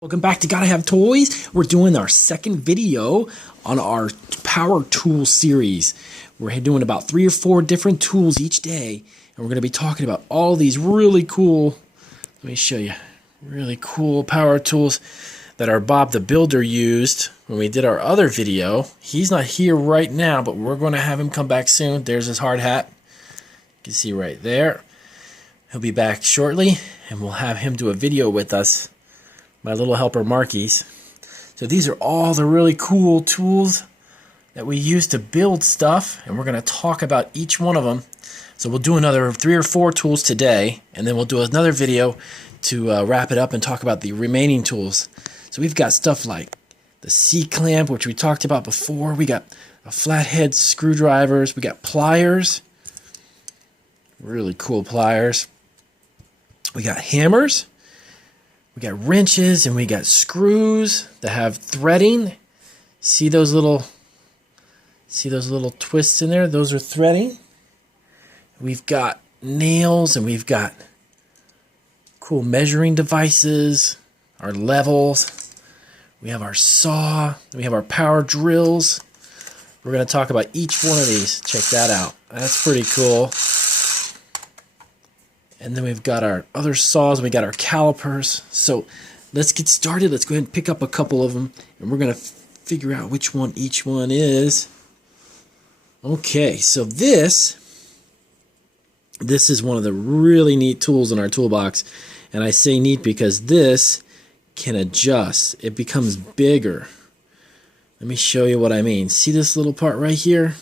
Welcome back to Gotta Have Toys. We're doing our second video on our power tool series. We're doing about 3 or 4 different tools each day, and we're going to be talking about all these really cool, let me show you, really cool power tools that our Bob the Builder used when we did our other video. He's not here right now, but we're going to have him come back soon. There's his hard hat. You can see right there. He'll be back shortly, and we'll have him do a video with us. My little helper Marky's. So these are all the really cool tools that we use to build stuff, and we're going to talk about each one of them. So we'll do another 3 or 4 tools today, and then we'll do another video to wrap it up and talk about the remaining tools. So we've got stuff like the C-clamp, which we talked about before. We got a flathead screwdrivers. We got pliers, really cool pliers. We got hammers. We got wrenches, and we got screws that have threading. See those little twists in there? Those are threading. We've got nails, and we've got cool measuring devices, our levels. We have our saw. We have our power drills. We're going to talk about each one of these. Check that out. That's pretty cool. And then we've got our other saws, we got our calipers. So let's get started. Let's go ahead and pick up a couple of them, and we're going to figure out which one each one is. Okay, so this is one of the really neat tools in our toolbox. And I say neat because this can adjust. It becomes bigger. Let me show you what I mean. See this little part right here?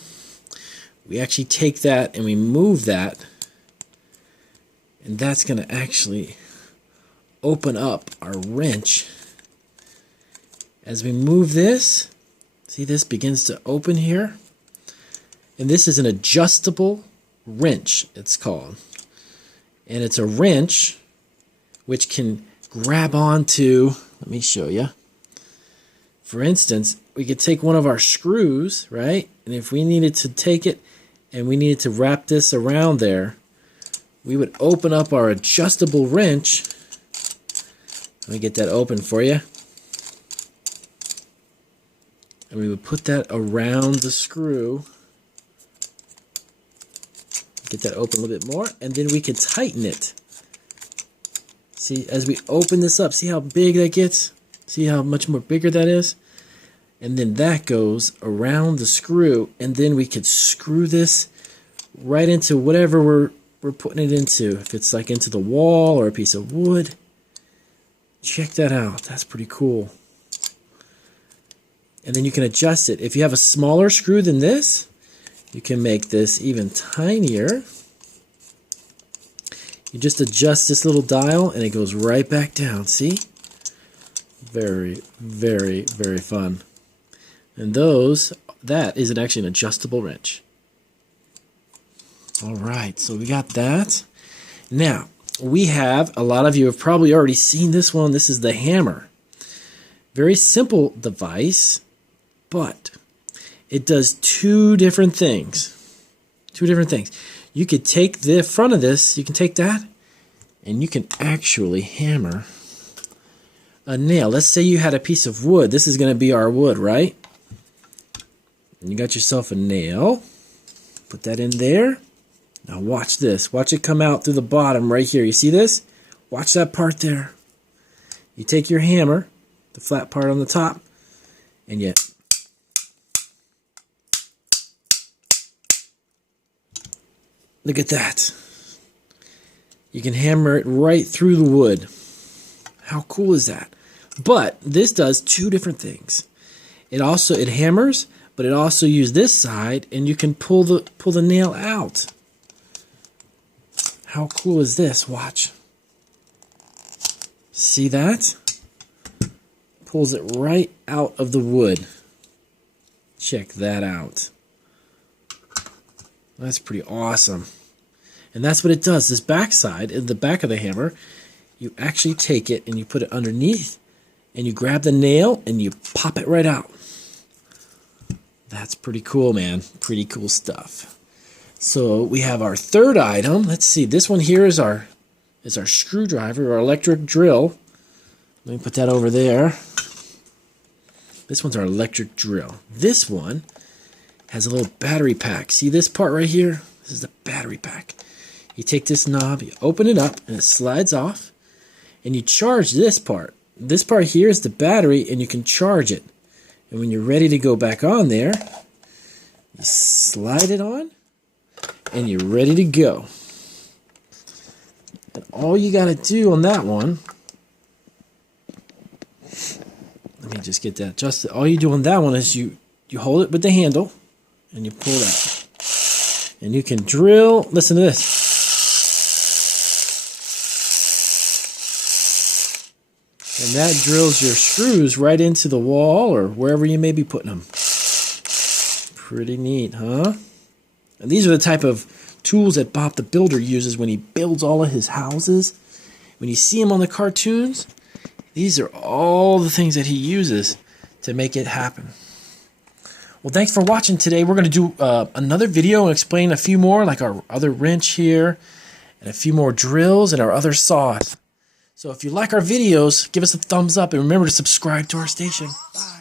We actually take that and we move that. And that's going to actually open up our wrench. As we move this, see this begins to open here. And this is an adjustable wrench, it's called. And it's a wrench which can grab onto, let me show you. For instance, we could take one of our screws, right? And if we needed to take it and we needed to wrap this around there, we would open up our adjustable wrench. Let me get that open for you. And we would put that around the screw. Get that open a little bit more, and then we could tighten it. See, as we open this up, see how big that gets? See how much more bigger that is? And then that goes around the screw, and then we could screw this right into whatever we're putting it into. If it's like into the wall or a piece of wood. Check that out. That's pretty cool. And then you can adjust it. If you have a smaller screw than this, you can make this even tinier. You just adjust this little dial and it goes right back down. See? Very, very, very fun. And that is actually an adjustable wrench. All right, so we got that. Now, we have, a lot of you have probably already seen this one. This is the hammer. Very simple device, but it does 2 different things. 2 different things. You could take the front of this, you can take that, and you can actually hammer a nail. Let's say you had a piece of wood. This is going to be our wood, right? And you got yourself a nail. Put that in there. Now watch this. Watch it come out through the bottom right here. You see this? Watch that part there. You take your hammer, the flat part on the top, and you look at that. You can hammer it right through the wood. How cool is that? But this does 2 different things. It hammers, but it also uses this side, and you can pull the nail out. How cool is this? Watch. See that? Pulls it right out of the wood. Check that out. That's pretty awesome. And that's what it does. This back side, the back of the hammer, you actually take it and you put it underneath and you grab the nail and you pop it right out. That's pretty cool, man. Pretty cool stuff. So we have our third item. Let's see. This one here is our screwdriver or electric drill. Let me put that over there. This one's our electric drill. This one has a little battery pack. See this part right here? This is the battery pack. You take this knob, you open it up, and it slides off, and you charge this part. This part here is the battery, and you can charge it. And when you're ready to go back on there, you slide it on, and you're ready to go. And all you got to do on that one, let me just get that. All you do on that one is you hold it with the handle, and you pull that. And you can drill, listen to this. And that drills your screws right into the wall or wherever you may be putting them. Pretty neat, huh? And these are the type of tools that Bob the Builder uses when he builds all of his houses. When you see him on the cartoons, these are all the things that he uses to make it happen. Well, thanks for watching today. We're going to do another video and explain a few more, like our other wrench here, and a few more drills and our other saws. So if you like our videos, give us a thumbs up and remember to subscribe to our station. Bye.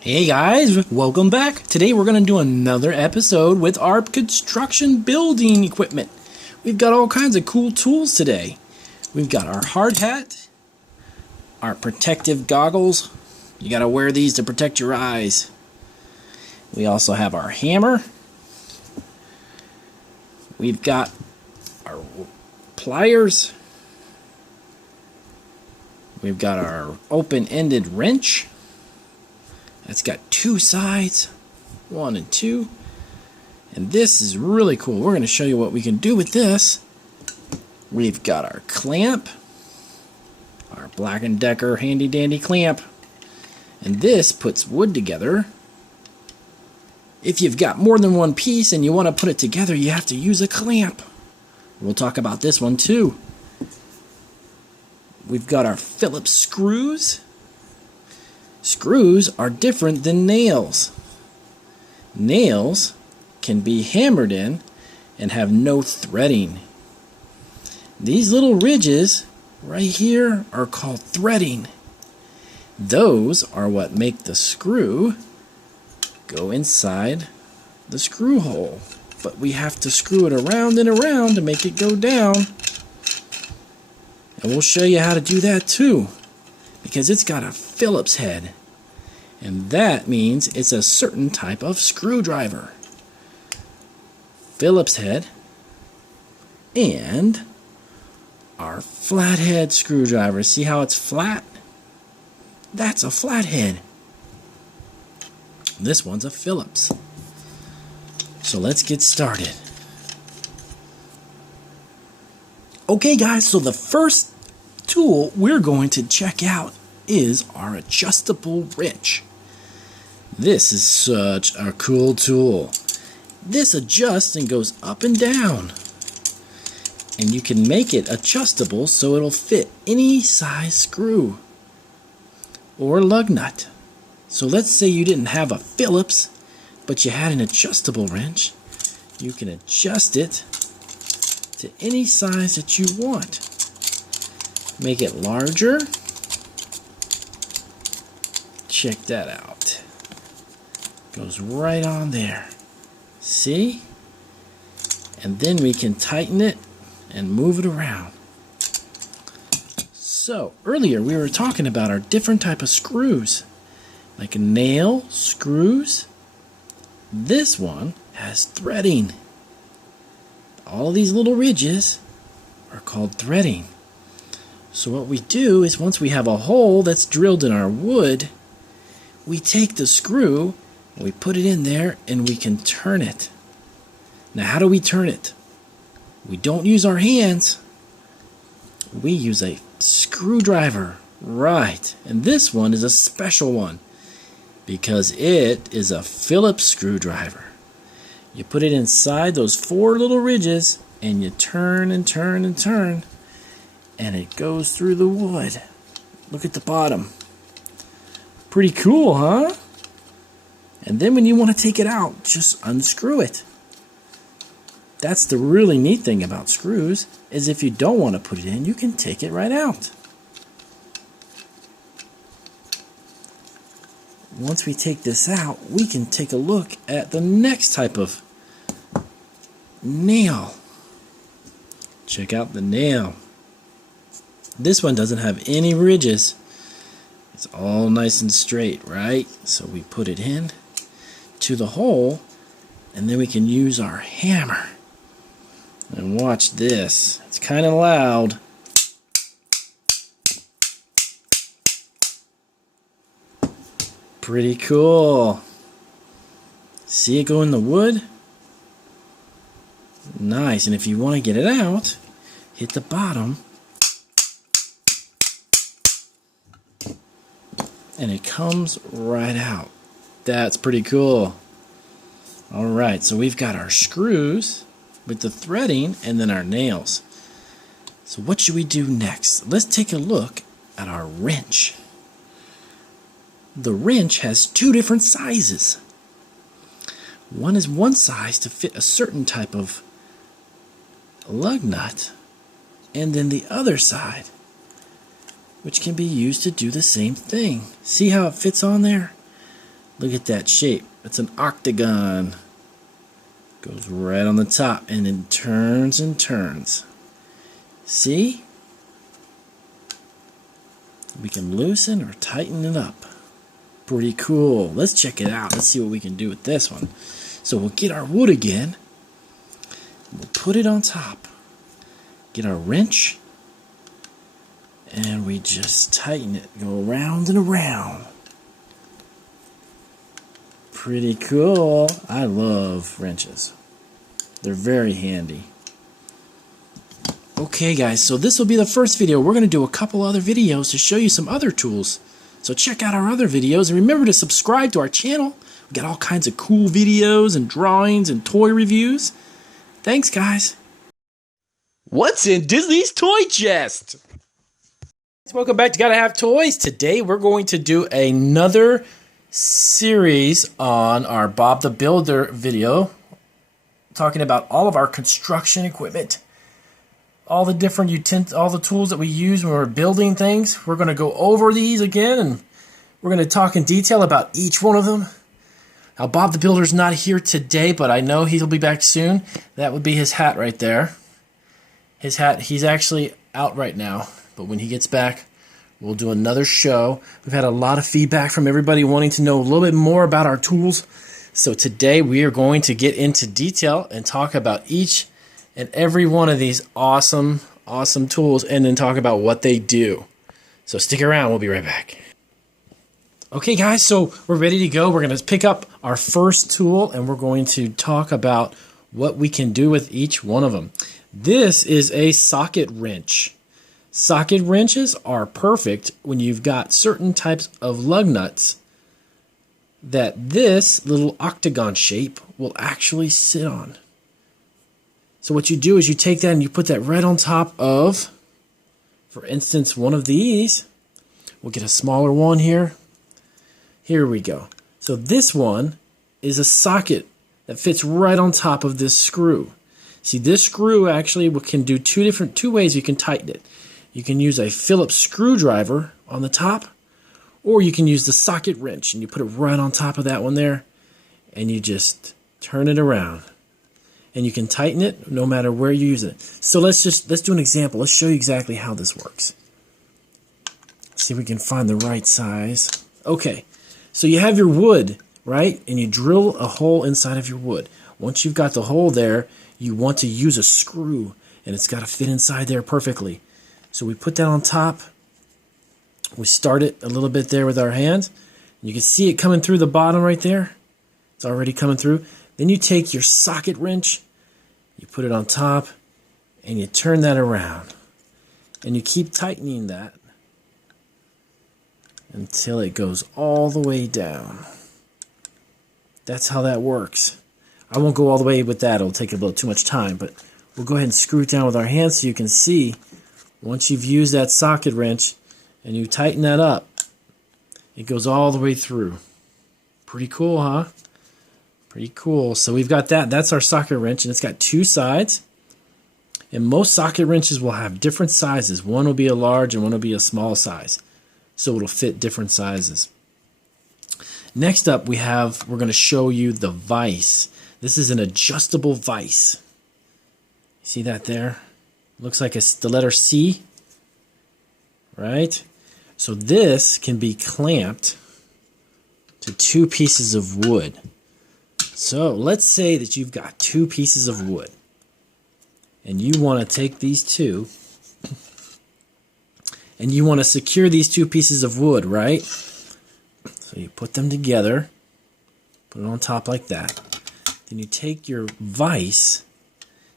Hey guys, welcome back. Today we're going to do another episode with our construction building equipment. We've got all kinds of cool tools today. We've got our hard hat, our protective goggles. You got to wear these to protect your eyes. We also have our hammer. We've got our pliers. We've got our open-ended wrench. That's got two sides, 1 and 2. And this is really cool. We're going to show you what we can do with this. We've got our clamp, our Black & Decker handy dandy clamp. And this puts wood together. If you've got more than one piece and you want to put it together, you have to use a clamp. We'll talk about this one too. We've got our Phillips screws. Screws are different than nails. Nails can be hammered in and have no threading. These little ridges right here are called threading. Those are what make the screw go inside the screw hole. But we have to screw it around and around to make it go down. And we'll show you how to do that too, because it's got a Phillips head. And that means it's a certain type of screwdriver. Phillips head and our flathead screwdriver. See how it's flat? That's a flathead. This one's a Phillips. So let's get started. Okay guys, so the first tool we're going to check out is our adjustable wrench. This is such a cool tool. This adjusts and goes up and down. And you can make it adjustable so it'll fit any size screw or lug nut. So let's say you didn't have a Phillips, but you had an adjustable wrench. You can adjust it to any size that you want. Make it larger. Check that out. Goes right on there. See? And then we can tighten it and move it around. So earlier we were talking about our different type of screws, like nail screws. This one has threading. All these little ridges are called threading. So what we do is, once we have a hole that's drilled in our wood, we take the screw and we put it in there and we can turn it. Now how do we turn it? We don't use our hands. We use a screwdriver. Right. And this one is a special one because it is a Phillips screwdriver. You put it inside those 4 little ridges and you turn and turn and turn, and it goes through the wood. Look at the bottom. Pretty cool, huh? And then when you want to take it out, just unscrew it. That's the really neat thing about screws, is if you don't want to put it in, you can take it right out. Once we take this out, we can take a look at the next type of nail. Check out the nail. This one doesn't have any ridges. It's all nice and straight, right? So we put it in to the hole, and then we can use our hammer. And watch this. It's kind of loud. Pretty cool. See it go in the wood? Nice. And if you want to get it out, hit the bottom. And it comes right out. That's pretty cool. Alright, so we've got our screws with the threading and then our nails. So what should we do next? Let's take a look at our wrench. The wrench has 2 different sizes. One is one size to fit a certain type of lug nut, and then the other side, which can be used to do the same thing. See how it fits on there? Look at that shape. It's an octagon. Goes right on the top and it turns and turns. See? We can loosen or tighten it up. Pretty cool. Let's check it out. Let's see what we can do with this one. So we'll get our wood again. We'll put it on top. Get our wrench. And we just tighten it. Go around and around. Pretty cool. I love wrenches. They're very handy. Okay guys, so this will be the first video. We're going to do a couple other videos to show you some other tools. So check out our other videos and remember to subscribe to our channel. We got all kinds of cool videos and drawings and toy reviews. Thanks guys. What's in Disney's toy chest? Welcome back to Gotta Have Toys. Today we're going to do another series on our Bob the Builder video, talking about all of our construction equipment, all the different all the tools that we use when we're building things. We're going to go over these again, and we're going to talk in detail about each one of them. Now, Bob the Builder's not here today, but I know he'll be back soon. That would be his hat right there. His hat, he's actually out right now, but when he gets back, we'll do another show. We've had a lot of feedback from everybody wanting to know a little bit more about our tools. So today we are going to get into detail and talk about each and every one of these awesome tools, and then talk about what they do. So stick around, we'll be right back. Okay guys, so we're ready to go. We're going to pick up our first tool and we're going to talk about what we can do with each one of them. This is a socket wrench. Socket wrenches are perfect when you've got certain types of lug nuts that this little octagon shape will actually sit on. So what you do is you take that and you put that right on top of, for instance, one of these. We'll get a smaller one here. Here we go. So this one is a socket that fits right on top of this screw. See, this screw actually can do two ways you can tighten it. You can use a Phillips screwdriver on the top, or you can use the socket wrench and you put it right on top of that one there, and you just turn it around. And you can tighten it no matter where you use it. So let's do an example. Let's show you exactly how this works. See if we can find the right size. Okay, so you have your wood, right? And you drill a hole inside of your wood. Once you've got the hole there, you want to use a screw, and it's got to fit inside there perfectly. So we put that on top. We start it a little bit there with our hands. You can see it coming through the bottom right there. It's already coming through. Then you take your socket wrench, you put it on top, and you turn that around. And you keep tightening that until it goes all the way down. That's how that works. I won't go all the way with that. It'll take a little too much time, but we'll go ahead and screw it down with our hands so you can see. Once you've used that socket wrench and you tighten that up, it goes all the way through. Pretty cool, huh? Pretty cool. So we've got that. That's our socket wrench, and it's got two sides. And most socket wrenches will have different sizes. One will be a large and one will be a small size. So it'll fit different sizes. Next up, we're going to show you the vise. This is an adjustable vise. See that there? Looks like it's the letter C, right? So this can be clamped to two pieces of wood. So let's say that you've got two pieces of wood, and you want to take these two, and you want to secure these two pieces of wood, right? So you put them together, put it on top like that. Then you take your vise,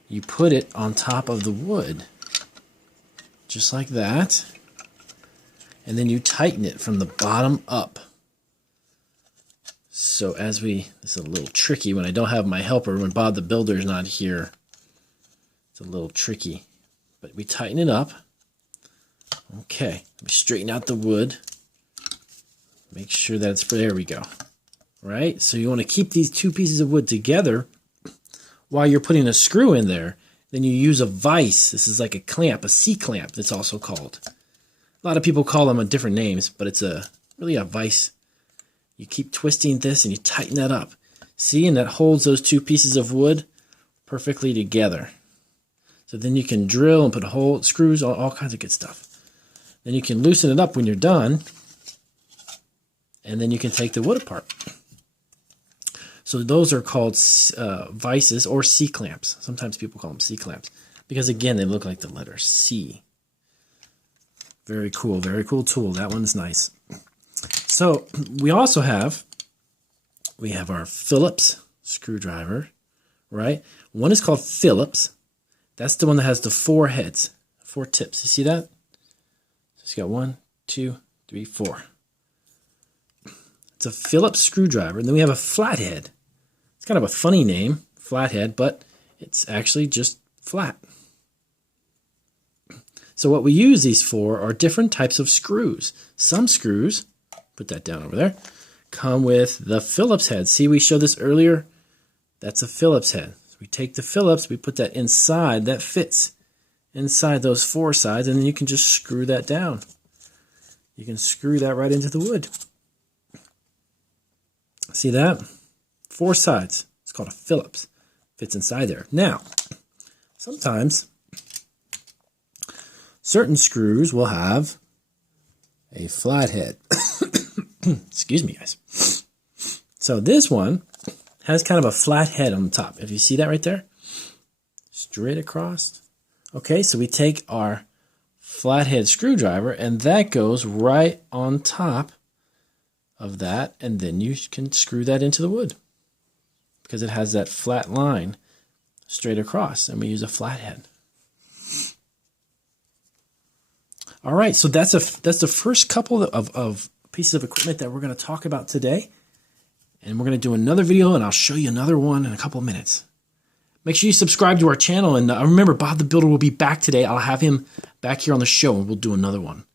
you put it on top of the wood, just like that, and then you tighten it from the bottom up. So this is a little tricky when I don't have my helper, when Bob the Builder's not here. It's a little tricky, but we tighten it up. Okay, let me straighten out the wood. Make sure that there we go. Right, so you want to keep these two pieces of wood together while you're putting a screw in there. Then you use a vise. This is like a clamp, a C-clamp, it's also called. A lot of people call them different names, but it's really a vise. You keep twisting this and you tighten that up. See, and that holds those two pieces of wood perfectly together. So then you can drill and put hole screws, all kinds of good stuff. Then you can loosen it up when you're done, and then you can take the wood apart. So those are called vices or C-clamps. Sometimes people call them C-clamps because, again, they look like the letter C. Very cool tool. That one's nice. So we also have our Phillips screwdriver, right? One is called Phillips. That's the one that has the 4 heads, 4 tips. You see that? So it's got 1, 2, 3, 4. It's a Phillips screwdriver. And then we have a flathead. It's kind of a funny name, flathead, but it's actually just flat. So what we use these for are different types of screws. Some screws, put that down over there, come with the Phillips head. See, we showed this earlier. That's a Phillips head. So we take the Phillips, we put that inside, that fits inside those 4 sides, and then you can just screw that down. You can screw that right into the wood. See that? 4 sides. It's called a Phillips. Fits inside there. Now, sometimes certain screws will have a flathead. Excuse me, guys. So this one has kind of a flat head on the top. If you see that right there, straight across. Okay, so we take our flathead screwdriver, and that goes right on top of that, and then you can screw that into the wood because it has that flat line straight across, and we use a flathead. All right, so that's the first couple of pieces of equipment that we're going to talk about today. And we're going to do another video, and I'll show you another one in a couple of minutes. Make sure you subscribe to our channel. And remember, Bob the Builder will be back today. I'll have him back here on the show, and we'll do another one.